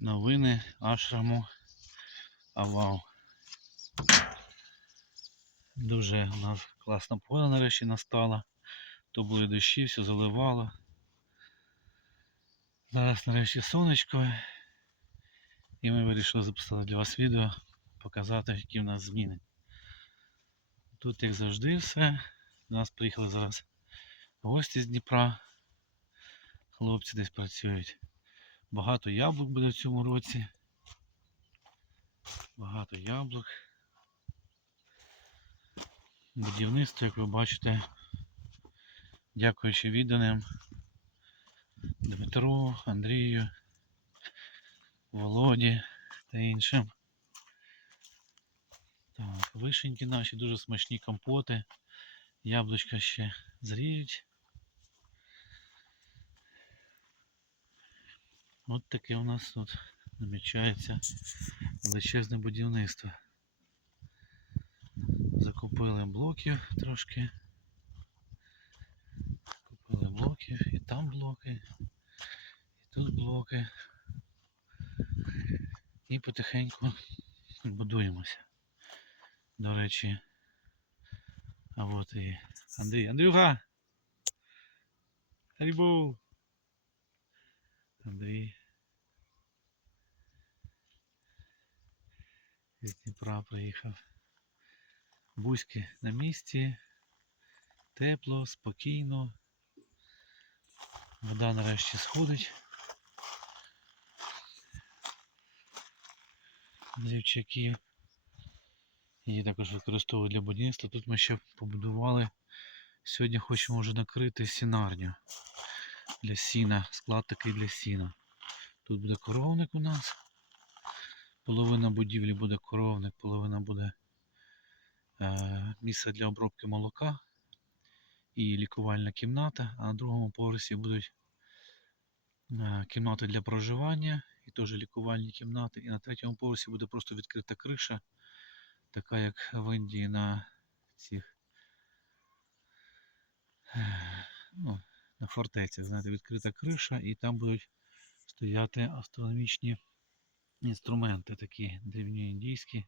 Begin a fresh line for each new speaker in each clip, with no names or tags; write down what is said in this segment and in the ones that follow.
Новини Ашраму Авау. Дуже у нас класна погода нарешті настала. То були дощі, все заливало. Зараз нарешті сонечко. І ми вирішили записати для вас відео, показати, які в нас зміни. Тут, як завжди, все. До нас приїхали зараз гості з Дніпра. Хлопці десь працюють. Багато яблук буде в цьому році. Багато яблук. Будівництво, як ви бачите, дякуючи відданим Дмитру, Андрію, Володі та іншим. Так, вишеньки наші, дуже смачні компоти. Яблучка ще зріють. От таке у нас тут намічається величезне будівництво. Закупили блоків трошки. Купили блоків, і там блоки, і тут блоки. І потихеньку будуємося. До речі, а от і Андрій. Андрюха! Харібол! Андрій. З Дніпра приїхав. Бузьки на місці. Тепло, спокійно. Вода нарешті сходить. Рівчаки. Її також використовують для будівництва. Тут ми ще побудували. Сьогодні хочемо вже накрити сінарню для сіна. Склад такий для сіна. Тут буде коровник у нас. Половина будівлі буде коровник, половина буде е, місце для обробки молока і лікувальна кімната, а на другому поверсі будуть е, кімнати для проживання і теж лікувальні кімнати. І на третьому поверсі буде просто відкрита криша, така як в Індії на цих е, ну, на фортецях, знаєте, відкрита криша, і там будуть стояти астрономічні інструменти, такі древньоіндійські,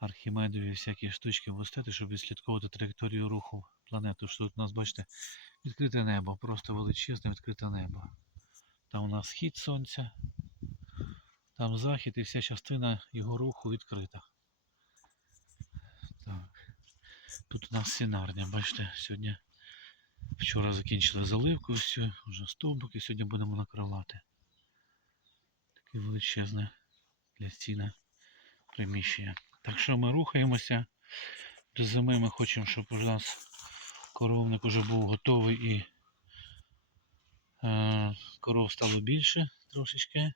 архімедові всякі штучки вистати, щоб відслідковувати траєкторію руху планети. Що тут у нас, бачите, відкрите небо, просто величезне відкрите небо. Там у нас схід сонця, там захід і вся частина його руху відкрита. Так. Тут у нас сценарня, бачите, сьогодні вчора закінчили заливку всю, вже стовбики, сьогодні будемо накривати. Таке величезне для стіни приміщення. Так що ми рухаємося. До зими ми хочемо, щоб у нас коровник уже був готовий і е, коров стало більше трошечки.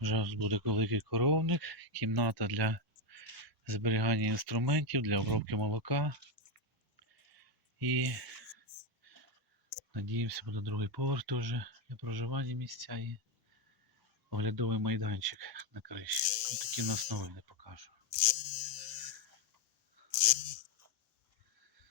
Вже у нас буде великий коровник, кімната для зберігання інструментів, для обробки молока. І надіємося, буде другий поверх теж для проживання місця і оглядовий майданчик на криші. Там такі в нас новини покажу.